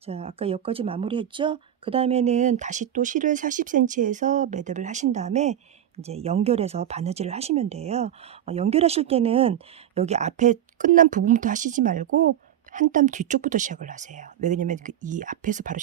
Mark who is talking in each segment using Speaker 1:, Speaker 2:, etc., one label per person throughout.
Speaker 1: 자, 아까 여기까지 마무리했죠? 그 다음에는 다시 또 실을 40cm에서 매듭을 하신 다음에 이제 연결해서 바느질을 하시면 돼요. 어, 연결하실 때는 여기 앞에 끝난 부분부터 하시지 말고 한 땀 뒤쪽부터 시작을 하세요. 왜냐면 그 이 앞에서 바로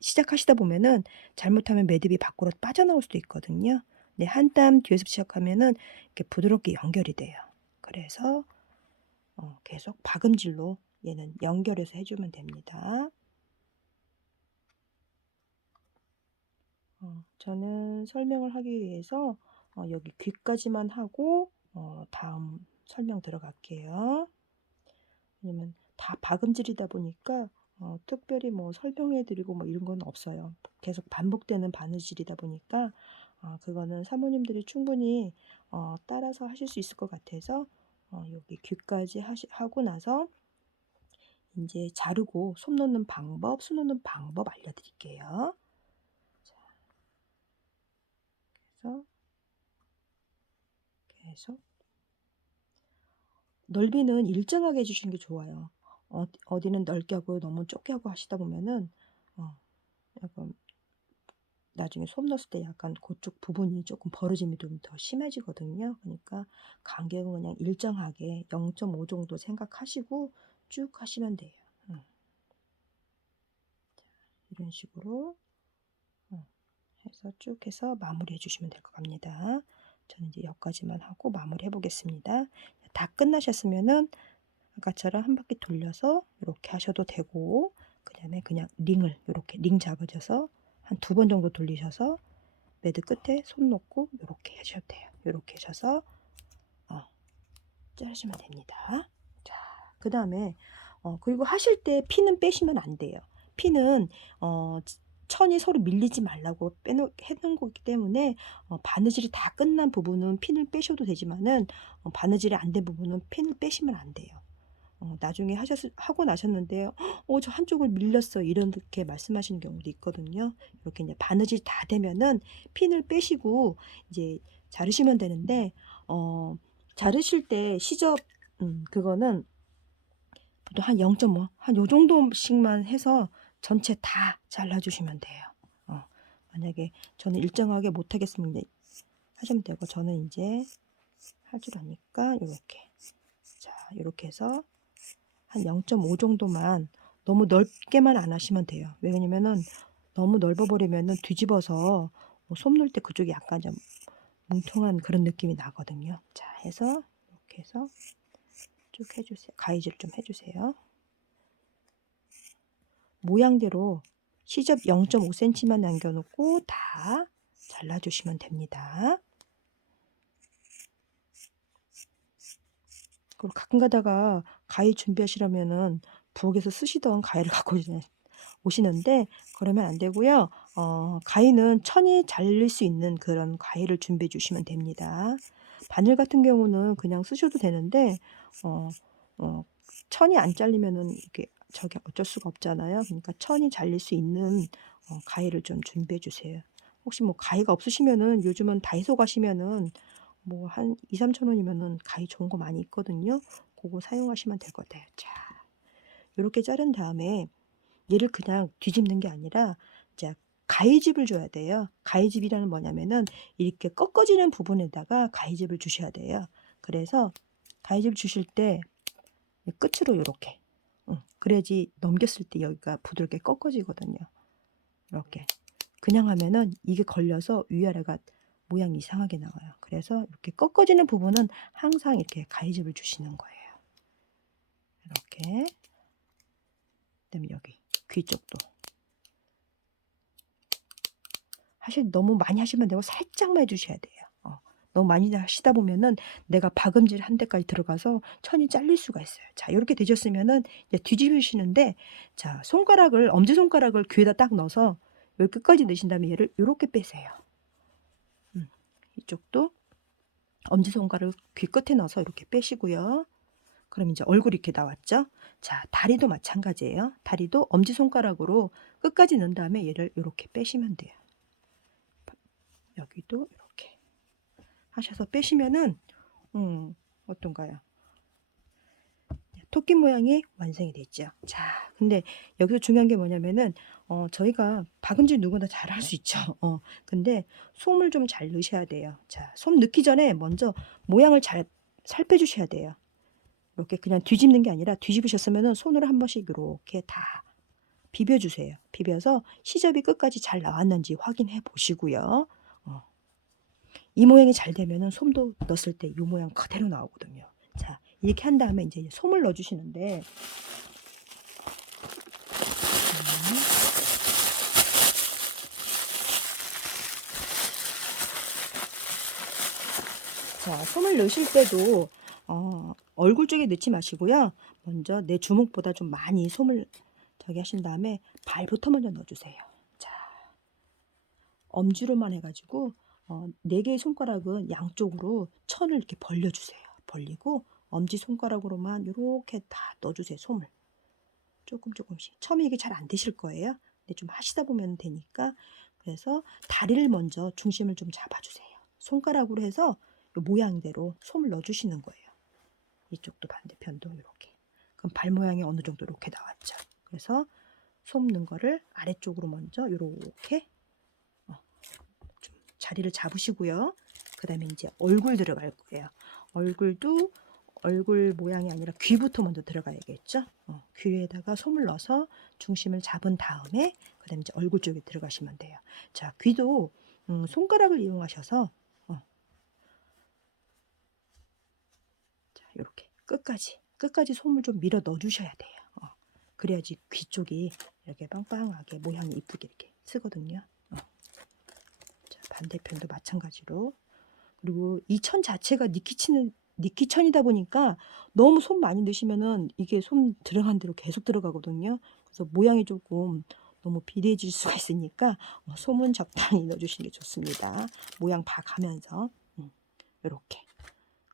Speaker 1: 시작하시다 보면은 잘못하면 매듭이 밖으로 빠져나올 수도 있거든요. 네, 한 땀 뒤에서 시작하면은 이렇게 부드럽게 연결이 돼요. 그래서 어, 계속 박음질로 얘는 연결해서 해주면 됩니다. 어, 저는 설명을 하기 위해서 어, 여기 귀까지만 하고 어, 다음 설명 들어갈게요. 왜냐면 다 박음질이다 보니까 어, 특별히 뭐 설명해드리고 뭐 이런 건 없어요. 계속 반복되는 바느질이다 보니까 어, 그거는 사모님들이 충분히 어, 따라서 하실 수 있을 것 같아서 어, 여기 귀까지 하고 나서 이제 자르고 솜 놓는 방법, 수 놓는 방법 알려드릴게요. 자, 그래서 계속 넓이는 일정하게 해주시는 게 좋아요. 어, 어디는 넓게 하고 너무 좁게 하고 하시다 보면은 어, 약간 나중에 솜 넣었을 때 약간 그쪽 부분이 조금 벌어짐이 좀 더 심해지거든요. 그러니까 간격은 그냥 일정하게 0.5 정도 생각하시고 쭉 하시면 돼요. 음. 자, 이런 식으로 어, 해서 쭉 해서 마무리해 주시면 될 것 같습니다. 저는 이제 여기까지만 하고 마무리 해보겠습니다. 다 끝나셨으면은 아까처럼 한 바퀴 돌려서 이렇게 하셔도 되고 그 다음에 그냥 링을 이렇게 링 잡아줘서 한 두 번 정도 돌리셔서 매듭 끝에 손 놓고 이렇게 하셔도 돼요. 이렇게 하셔서 어, 자르시면 됩니다. 자, 그 다음에 어, 그리고 하실 때 피는 빼시면 안 돼요. 피는 어, 천이 서로 밀리지 말라고 빼놓 해놓은 거기 때문에 어, 바느질이 다 끝난 부분은 핀을 빼셔도 되지만은 어, 바느질이 안 된 부분은 핀을 빼시면 안 돼요. 어, 나중에 하셨 하고 나셨는데 어저 한쪽을 밀렸어 이렇게 말씀하시는 경우도 있거든요. 이렇게 이제 바느질 다 되면은 핀을 빼시고 이제 자르시면 되는데 어 자르실 때 시접 음 그거는 보통 한 0.5, 한 요 정도씩만 해서 전체 다 잘라주시면 돼요. 어, 만약에 저는 일정하게 못하겠으면 하시면 되고 저는 이제 할 줄 아니까 이렇게 자 이렇게 해서 한 0.5 정도만 너무 넓게만 안 하시면 돼요. 왜냐면은 너무 넓어버리면은 뒤집어서 뭐솜 넣을 때 그쪽이 약간 좀 뭉퉁한 그런 느낌이 나거든요. 자 해서 이렇게 해서 쭉 해주세요. 가위질 좀 해주세요. 모양대로 시접 0.5cm만 남겨놓고 다 잘라주시면 됩니다. 그리고 가끔 가다가 가위 준비하시려면은 부엌에서 쓰시던 가위를 갖고 오시는데 그러면 안 되고요. 어, 가위는 천이 잘릴 수 있는 그런 가위를 준비해 주시면 됩니다. 바늘 같은 경우는 그냥 쓰셔도 되는데 어, 어, 천이 안 잘리면은 이게 저게 어쩔 수가 없잖아요. 그러니까 천이 잘릴 수 있는 어, 가위를 좀 준비해 주세요. 혹시 뭐 가위가 없으시면은 요즘은 다이소 가시면은 뭐 한 2, 3천 원이면은 가위 좋은 거 많이 있거든요. 그거 사용하시면 될 것 같아요. 자, 이렇게 자른 다음에 얘를 그냥 뒤집는 게 아니라 자 가위집을 줘야 돼요. 가위집이라는 뭐냐면은 이렇게 꺾어지는 부분에다가 가위집을 주셔야 돼요. 그래서 가위집 주실 때 끝으로 이렇게 응, 그래야지 넘겼을 때 여기가 부드럽게 꺾어지거든요. 이렇게 그냥 하면은 이게 걸려서 위아래가 모양이 이상하게 나와요. 그래서 이렇게 꺾어지는 부분은 항상 이렇게 가위집을 주시는 거예요. 이렇게 그다음에 여기 귀 쪽도 사실 너무 많이 하시면 되고 살짝만 해주셔야 돼요. 어, 너무 많이 하시다 보면은 내가 박음질 한 데까지 들어가서 천이 잘릴 수가 있어요. 자 이렇게 되셨으면은 이제 뒤집으시는데 자 손가락을 엄지 손가락을 귀에다 딱 넣어서 여기 끝까지 넣으신 다음에 얘를 이렇게 빼세요. 음, 이쪽도 엄지 손가락을 귀 끝에 넣어서 이렇게 빼시고요. 그럼 이제 얼굴이 이렇게 나왔죠? 자, 다리도 마찬가지예요. 다리도 엄지 손가락으로 끝까지 넣은 다음에 얘를 이렇게 빼시면 돼요. 여기도 이렇게 하셔서 빼시면은 음, 어떤가요? 토끼 모양이 완성이 됐죠. 자, 근데 여기서 중요한 게 뭐냐면은 어, 저희가 박음질 누구나 잘 할 수 있죠. 어, 근데 솜을 좀 잘 넣으셔야 돼요. 자, 솜 넣기 전에 먼저 모양을 잘 살펴주셔야 돼요. 이렇게 그냥 뒤집는 게 아니라 뒤집으셨으면은 손으로 한 번씩 이렇게 다 비벼주세요. 비벼서 시접이 끝까지 잘 나왔는지 확인해 보시고요. 어. 이 모양이 잘 되면은 솜도 넣었을 때 이 모양 그대로 나오거든요. 자, 이렇게 한 다음에 이제 솜을 넣어주시는데, 음, 자, 솜을 넣으실 때도 어, 얼굴 쪽에 넣지 마시고요. 먼저 내 주먹보다 좀 많이 솜을 저기 하신 다음에 발부터 먼저 넣어주세요. 자, 엄지로만 해가지고 어, 네 개의 손가락은 양쪽으로 천을 이렇게 벌려주세요. 벌리고 엄지 손가락으로만 이렇게 다 넣어주세요. 솜을 조금 조금씩. 처음에 이게 잘 안 되실 거예요. 근데 좀 하시다 보면 되니까 그래서 다리를 먼저 중심을 좀 잡아주세요. 손가락으로 해서 요 모양대로 솜을 넣어주시는 거예요. 이쪽도 반대편도 이렇게. 그럼 발 모양이 어느 정도 이렇게 나왔죠. 그래서 솜 넣은 거를 아래쪽으로 먼저 이렇게 자리를 잡으시고요. 그 다음에 이제 얼굴 들어갈 거예요. 얼굴도 얼굴 모양이 아니라 귀부터 먼저 들어가야겠죠. 어, 귀에다가 솜을 넣어서 중심을 잡은 다음에 그 다음에 이제 얼굴 쪽에 들어가시면 돼요. 자, 귀도 음, 손가락을 이용하셔서 어, 자, 이렇게 끝까지 끝까지 솜을 좀 밀어 넣어 주셔야 돼요. 어, 그래야지 귀 쪽이 이렇게 빵빵하게 모양이 이쁘게 이렇게 쓰거든요. 반대편도 마찬가지로 그리고 이 천 자체가 니키치는 니키천이다 보니까 너무 솜 많이 넣으시면은 이게 솜 들어간 대로 계속 들어가거든요. 그래서 모양이 조금 너무 비례해질 수가 있으니까 어, 솜은 적당히 넣어주시는 게 좋습니다. 모양 봐가면서 음, 이렇게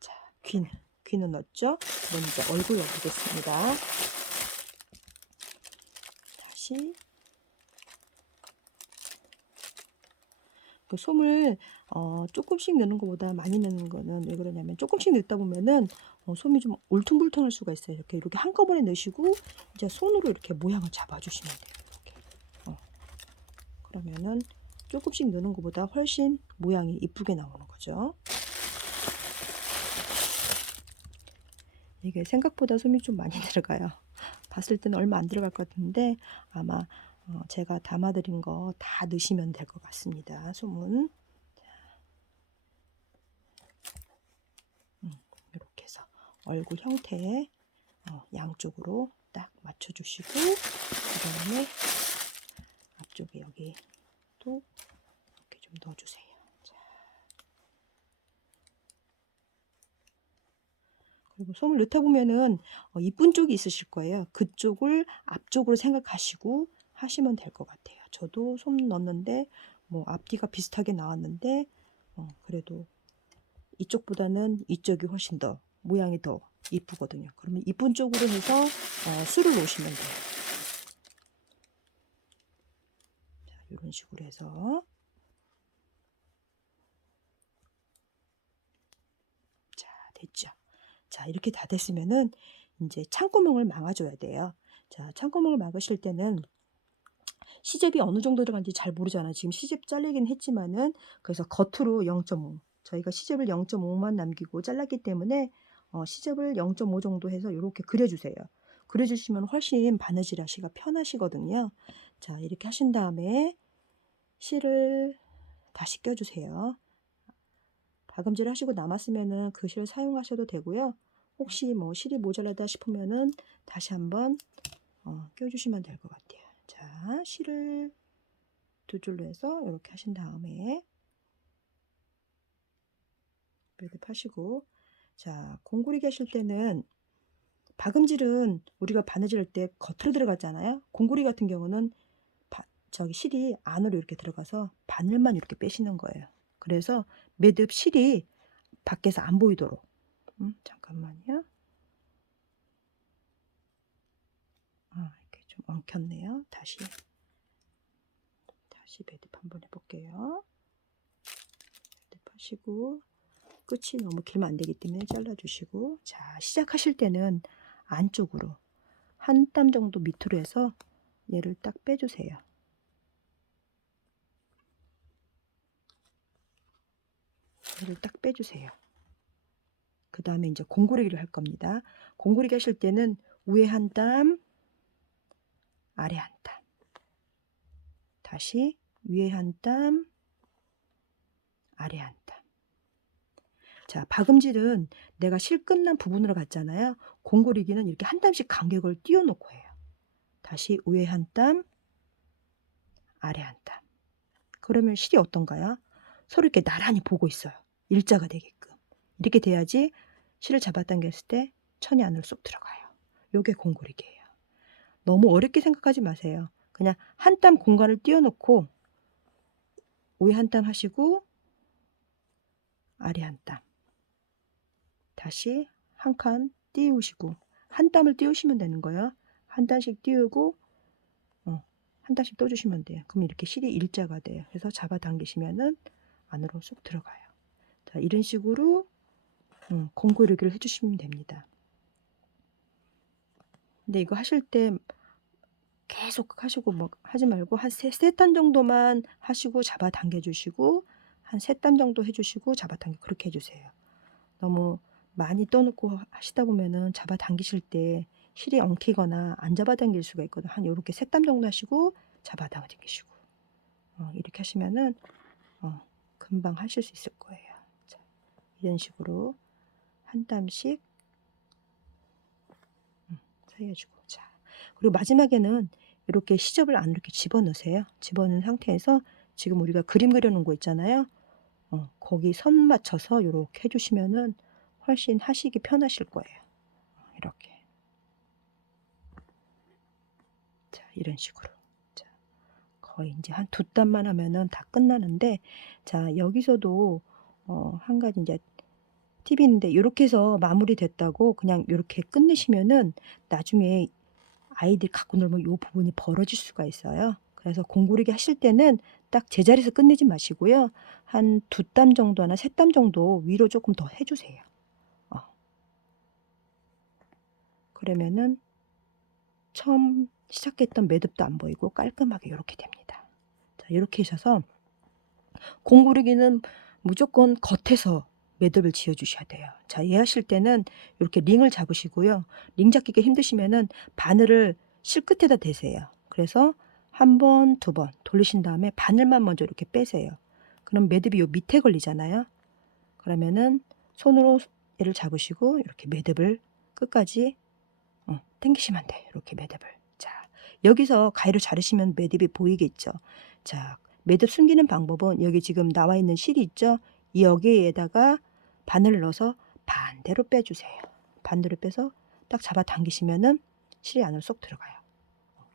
Speaker 1: 자 귀는 귀는 넣었죠. 먼저 얼굴 넣어보겠습니다. 다시 그 솜을 어, 조금씩 넣는 것보다 많이 넣는 거는 왜 그러냐면 조금씩 넣다 보면은 어, 솜이 좀 울퉁불퉁할 수가 있어요. 이렇게 이렇게 한꺼번에 넣으시고 이제 손으로 이렇게 모양을 잡아주시면 돼요. 이렇게. 어. 그러면은 조금씩 넣는 것보다 훨씬 모양이 이쁘게 나오는 거죠. 이게 생각보다 솜이 좀 많이 들어가요. 봤을 때는 얼마 안 들어갈 것 같은데 아마 어, 제가 담아드린 거 다 넣으시면 될 것 같습니다. 솜은 음, 이렇게 해서 얼굴 형태 어, 양쪽으로 딱 맞춰주시고 그 다음에 앞쪽에 여기 또 이렇게 좀 넣어주세요. 자. 그리고 솜을 넣다 보면은 어, 이쁜 쪽이 있으실 거예요. 그쪽을 앞쪽으로 생각하시고 하시면 될 것 같아요. 저도 솜 넣었는데 뭐 앞뒤가 비슷하게 나왔는데 어, 그래도 이쪽보다는 이쪽이 훨씬 더 모양이 더 이쁘거든요. 그러면 이쁜 쪽으로 해서 어, 술을 놓으시면 돼요. 자, 이런 식으로 해서 자 됐죠. 자 이렇게 다 됐으면은 이제 창구멍을 막아줘야 돼요. 자 창구멍을 막으실 때는 시접이 어느 정도 들어간지 잘 모르잖아요. 지금 시접 잘리긴 했지만은 그래서 겉으로 0.5 저희가 시접을 0.5만 남기고 잘랐기 때문에 어, 시접을 0.5 정도 해서 이렇게 그려주세요. 그려주시면 훨씬 바느질 하시기가 편하시거든요. 자 이렇게 하신 다음에 실을 다시 껴주세요. 박음질 하시고 남았으면은 그실 사용하셔도 되고요. 혹시 뭐 실이 모자라다 싶으면은 다시 한번 어, 껴주시면 될 것 같아요. 자, 실을 두 줄로 해서 이렇게 하신 다음에 매듭하시고 자, 공구리기 하실 때는 박음질은 우리가 바느질 할때 겉으로 들어가잖아요. 공구리 같은 경우는 바, 저기 실이 안으로 이렇게 들어가서 바늘만 이렇게 빼시는 거예요. 그래서 매듭 실이 밖에서 안 보이도록 음, 잠깐만요. 아, 이렇게 좀 엉켰네요. 다시 다시 매듭 한번 해볼게요. 매듭 하시고 끝이 너무 길면 안 되기 때문에 잘라주시고 자 시작하실 때는 안쪽으로 한 땀 정도 밑으로 해서 얘를 딱 빼주세요. 얘를 딱 빼주세요. 그 다음에 이제 공구리기를 할 겁니다. 공구리기 하실 때는 위에 한 땀, 아래 한 땀. 다시 위에 한 땀, 아래 한 땀. 자, 박음질은 내가 실 끝난 부분으로 갔잖아요. 공구리기는 이렇게 한 땀씩 간격을 띄워놓고 해요. 다시 위에 한 땀, 아래 한 땀. 그러면 실이 어떤가요? 서로 이렇게 나란히 보고 있어요. 일자가 되게끔. 이렇게 돼야지 실을 잡아당겼을 때 천이 안으로 쏙 들어가요. 요게 공구리기예요. 너무 어렵게 생각하지 마세요. 그냥 한 땀 공간을 띄워놓고 위에 한땀 하시고 아래 한 땀. 다시 한 칸 띄우시고 한 땀을 띄우시면 되는 거예요. 한 땀씩 띄우고 어, 한 땀씩 떠주시면 돼요. 그럼 이렇게 실이 일자가 돼요. 그래서 잡아당기시면은 안으로 쏙 들어가요. 자, 이런 식으로 음, 공구르기를 해주시면 됩니다. 근데 이거 하실 때 계속 하시고 뭐 하지 말고 한세단 정도만 하시고 잡아당겨 주시고 한세땀 정도 해주시고 잡아당겨 그렇게 해주세요. 너무 많이 떠놓고 하시다 보면은 잡아당기실 때 실이 엉키거나 안 잡아당길 수가 있거든요. 한 요렇게 세 땀 정도 하시고 잡아당기시고 어, 이렇게 하시면은 어, 금방 하실 수 있을 거예요. 자, 이런 식으로 한 땀씩 음, 자 그리고 마지막에는 이렇게 시접을 안으로 이렇게 집어넣으세요. 집어넣은 상태에서 지금 우리가 그림 그려놓은 거 있잖아요. 어, 거기 선 맞춰서 이렇게 해주시면은 훨씬 하시기 편하실 거예요. 어, 이렇게 자 이런 식으로 자 거의 이제 한두 땀만 하면은 다 끝나는데 자 여기서도 어, 한 가지 이제 있는데 이렇게 해서 마무리 됐다고 그냥 이렇게 끝내시면은 나중에 아이들이 갖고 놀면 이 부분이 벌어질 수가 있어요. 그래서 공구리기 하실 때는 딱 제자리에서 끝내지 마시고요. 한 두 땀 정도나 세 땀 정도 위로 조금 더 해주세요. 어. 그러면은 처음 시작했던 매듭도 안 보이고 깔끔하게 이렇게 됩니다. 자, 이렇게 하셔서 공구르기는 무조건 겉에서 매듭을 지어 주셔야 돼요. 자, 얘 하실 때는 이렇게 링을 잡으시고요. 링 잡기가 힘드시면은 바늘을 실 끝에다 대세요. 그래서 한 번, 두 번 돌리신 다음에 바늘만 먼저 이렇게 빼세요. 그럼 매듭이 요 밑에 걸리잖아요. 그러면은 손으로 얘를 잡으시고 이렇게 매듭을 끝까지 어, 당기시면 돼요. 이렇게 매듭을. 자, 여기서 가위로 자르시면 매듭이 보이겠죠. 자, 매듭 숨기는 방법은 여기 지금 나와 있는 실이 있죠. 이 여기에다가 바늘을 넣어서 반대로 빼주세요. 반대로 빼서 딱 잡아 당기시면은 실이 안으로 쏙 들어가요.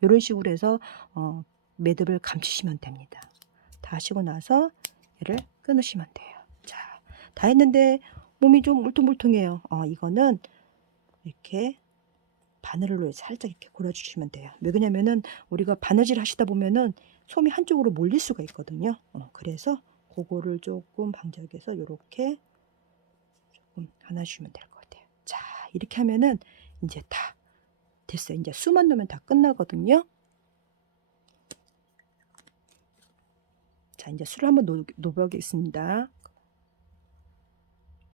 Speaker 1: 이런 식으로 해서 어, 매듭을 감추시면 됩니다. 다 하시고 나서 얘를 끊으시면 돼요. 자, 다 했는데 몸이 좀 울퉁불퉁해요. 어, 이거는 이렇게 바늘로 살짝 이렇게 골아주시면 돼요. 왜 그러냐면은 우리가 바느질 하시다 보면은 솜이 한쪽으로 몰릴 수가 있거든요. 어, 그래서 그거를 조금 방지하기 위해서 이렇게 조금 하나 주면 될 것 같아요. 자, 이렇게 하면은 이제 다 됐어요. 이제 수만 넣으면 다 끝나거든요. 자, 이제 수를 한번 놓, 놓보겠습니다.